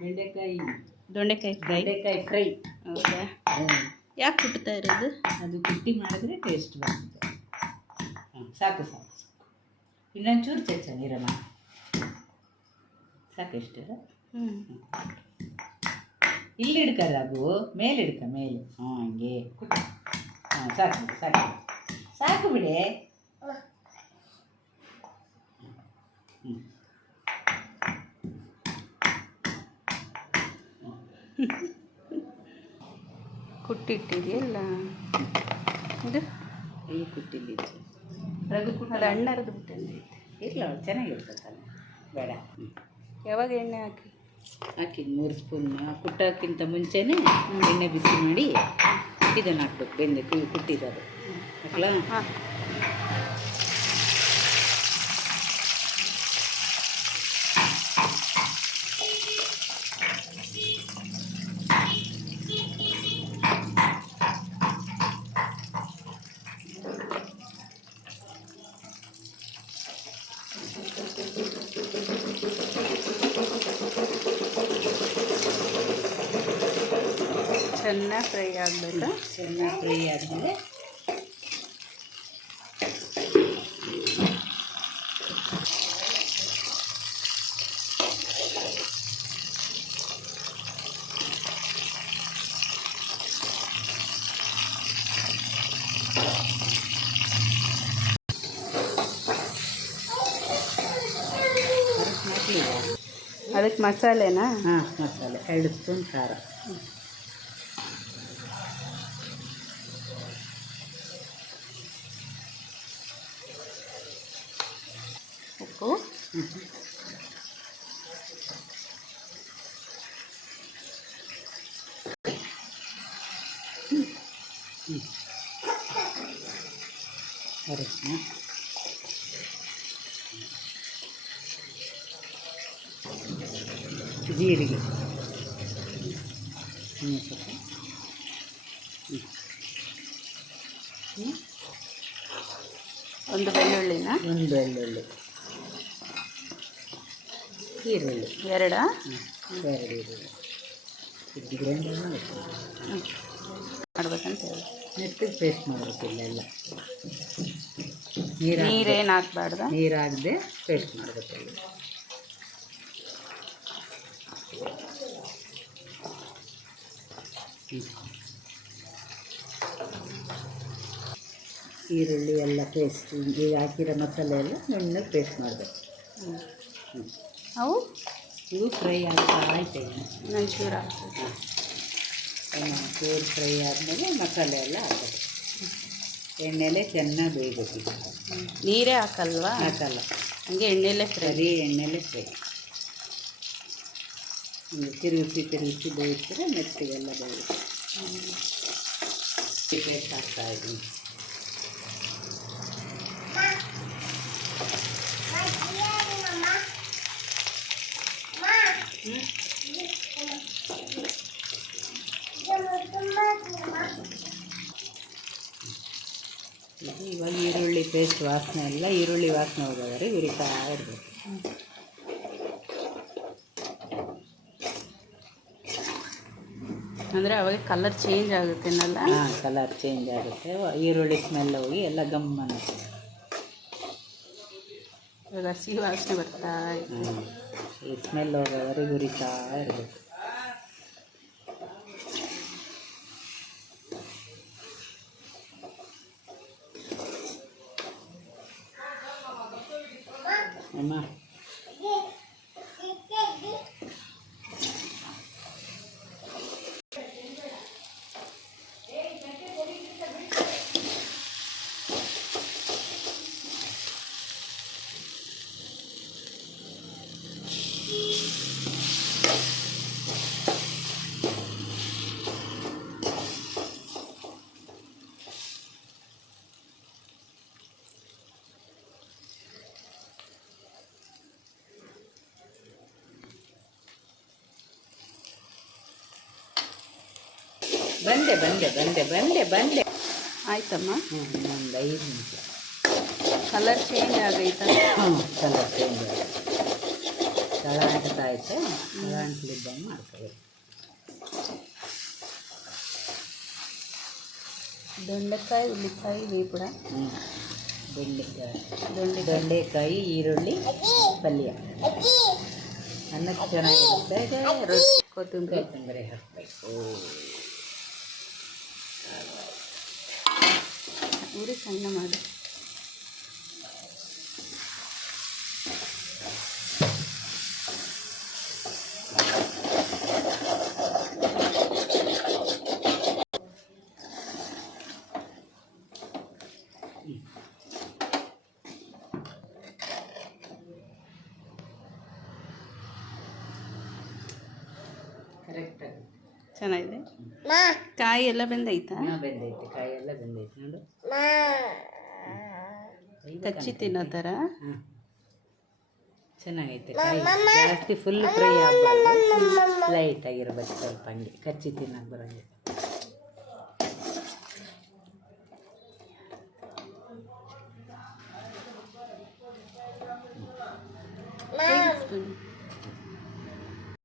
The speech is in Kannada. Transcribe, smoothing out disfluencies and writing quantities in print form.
ಬೆಂಡೆಕಾಯಿ ಫ್ರೈ. ಬೆಂಡೆಕಾಯಿ ಫ್ರೈ. ಹೌದಾ? ಯಾಕೆ ಕುಟ್ತಾ ಇರೋದು? ಅದು ಕುಟ್ಟಿ ಮಾಡಿದ್ರೆ ಟೇಸ್ಟ್ ಬರುತ್ತೆ. ಸಾಕು ಸಾಕು ಸಾಕು. ಇನ್ನೊಂಚೂರು ಚಚ್ಚ ನೀರಮ್ಮ. ಸಾಕೆಷ್ಟು? ಇಲ್ಲಿ ಹಿಡ್ಕ ರಾಗು, ಮೇಲೆ ಹಿಡ್ಕ ಮೇಲೆ. ಹಂಗೆ ಸಾಕು ಸಾಕು ಸಾಕು ಬಿಡೆ. ಕುಟ್ಟಿಟ್ಟಿದೆಯಲ್ಲ ಇದು ಈ ಕುಟ್ಟಿಲ್ಲಿದ್ದು ರಗು ಅದು ಹಣ್ಣು ಅರ್ದು ಬಿಟ್ಟಂಗೆ ಇಲ್ಲ ಚೆನ್ನಾಗಿರ್ತದಲ್ಲ. ಬೇಡ. ಯಾವಾಗ ಎಣ್ಣೆ ಹಾಕಿ 3 ಸ್ಪೂನ್. ಕುಟ್ಟೋಕ್ಕಿಂತ ಮುಂಚೆನೇ ಎಣ್ಣೆ ಬಿಸಿ ಮಾಡಿ ಇದನ್ನು ಹಾಕ್ಬೇಕು. ಕುಟ್ಟಿರೋದು ಹಾಕ್ಲಾ? ಹಾಂ. ಚೆನ್ನಾಗಿ ಫ್ರೈ ಆಗಬೇಕು. ಚೆನ್ನಾಗಿ ಫ್ರೈ ಆದಮೇಲೆ ಅದಕ್ಕೆ ಮಸಾಲೆನಾ? ಹಾಂ, ಮಸಾಲೆ 2 ಸ್ಪೂನ್ ಖಾರ. ಉಪ್ಪು. ಅರಿಶಿನ, ಜೀರಿಗೆ, ಒಂದು ಬೆಳ್ಳುಳ್ಳಿನ? ಒಂದು ಬೆಳ್ಳುಳ್ಳಿ, ಈರುಳ್ಳಿ 2. 2 ಈರುಳ್ಳಿ ಗ್ರೈಂಡರ್ ಮಾಡ್ಬೇಕಂತ ಹೇಳಿ ಮೆತ್ತಗೆ ಪೇಸ್ಟ್ ಮಾಡಬೇಕಿಲ್ಲ. ಎಲ್ಲ ನೀರೇನು ಹಾಕ್ಬಾರ್ದು? ನೀರು ಹಾಕದೆ ಪೇಸ್ಟ್ ಮಾಡಬೇಕಿಲ್ಲ. ಈರುಳ್ಳಿ ಎಲ್ಲ ಪೇಸ್ಟ್ ಈಗ ಹಾಕಿರೋ ಮಸಾಲೆ ಎಲ್ಲ ನುಣ್ಣಗೆ ಪೇಸ್ಟ್ ಮಾಡಬೇಕು. ಅವು ಇವು ಫ್ರೈ ಆಗ್ತಾ ಆಯ್ತು. ಒಂಚೂರು ಹಾಕ್ಬೇಕು. ಚೂರು ಫ್ರೈ ಆದಮೇಲೆ ಮಸಾಲೆ ಎಲ್ಲ ಹಾಕೋದು. ಎಣ್ಣೆಲೆ ಚೆನ್ನಾಗಿ ಬೇಯಬೇಕು. ನೀರೇ ಹಾಕಲ್ವಾ? ಹಾಕಲ್ಲ, ಹಂಗೆ ಎಣ್ಣೆಲೆ ಫ್ರೈ. ಬರೀ ಎಣ್ಣೆಲೆ ಫ್ರೈ. ತಿರುಗಿಸಿ ಬೇಯಿಸಿದ್ರೆ ಮೆತ್ತಿಗೆಲ್ಲ ಬೇಯುತ್ತೆ. ಪೇಸ್ಟ್ ಹಾಕ್ತಾ ಇದ್ದೀನಿ. ಇವಾಗ ಈರುಳ್ಳಿ ಪೇಸ್ಟ್ ವಾಸನೆ ಎಲ್ಲ ಈರುಳ್ಳಿ ವಾಸನೆ ಹೋಗೋದ್ರೆ ಉರಿತಾ ಇರಬೇಕು. ಅಂದರೆ ಅವಾಗ ಕಲರ್ ಚೇಂಜ್ ಆಗುತ್ತೇನಲ್ಲ? ಹಾಂ, ಕಲರ್ ಚೇಂಜ್ ಆಗುತ್ತೆ. ಈರುಳ್ಳಿ ಸ್ಮೆಲ್ ಹೋಗಿ ಎಲ್ಲ ಗಮ್ ಅನ್ನುತ್ತೆ. ಇವಾಗ ಹಸಿ ವಾಸನೆ ಬರ್ತಾ ಇದೆ. ಈ ಸ್ಮೆಲ್ ಹೋಗೋವರೆಗೆ ಉರಿತಾ ಇರಬೇಕು. ಅಮ್ಮ ಬಂದೆ ಬಂದೆ ಬಂದೆ ಬಂದೆ ಬಂದೆ ಆಯ್ತಮ್ಮ. ಇನ್ನೊಂದು 5 ನಿಮಿಷ. ಕಲರ್ ಚೇಂಜ್ ಆಗೈತಾ? ಕಲರ್ ಚೇಂಜ್ ಆಗುತ್ತೆ. ತಳ ಅಂಟ್ತಾ ಐತೆ, ತಳ ಅಂಟ್ಲಿದ್ದಂಗೆ ಮಾಡ್ಕೋಬೇಕು. ದೊಂಡೆಕಾಯಿ ಉಳ್ಳಿಕಾಯಿ ಬೇಪುಡ, ದೊಂಡೆಕಾಯಿ ಈರುಳ್ಳಿ ಪಲ್ಯ. ಅನ್ನಕ್ಕೆ ಚೆನ್ನಾಗಿರುತ್ತೆ. ರೊಟ್ಟಿ ಕೊತ್ತಂಬರಿ ಹಾಕಬೇಕು. ಉರಿ ಸಣ್ಣ ಮಾಡಿ. ಕರೆಕ್ಟಾಗಿ ಚೆನ್ನಾಗಿದೆ. ಕಾಯಿ ಎಲ್ಲ ಬೆಂದೈತಾ? ಬೆಂದೈತೆ, ಕಾಯಿ ಎಲ್ಲ ಬೆಂದೈತೆ ನೋಡು. ಕಚ್ಚಿ ತಿನ್ನೋ ಥರ ಚೆನ್ನಾಗೈತೆ. ಕಾಯಿ ಜಾಸ್ತಿ ಫುಲ್ ಫ್ರೈ ಆಗಬಾರ್ದು, ಲೈಟ್ ಆಗಿರ್ಬೇಕು, ಸ್ವಲ್ಪ ಹಂಗೆ ಕಚ್ಚಿ ತಿನ್ನಕ್ಕೆ ಬರೋಂಗೆ. ಸ್ಪೂನ್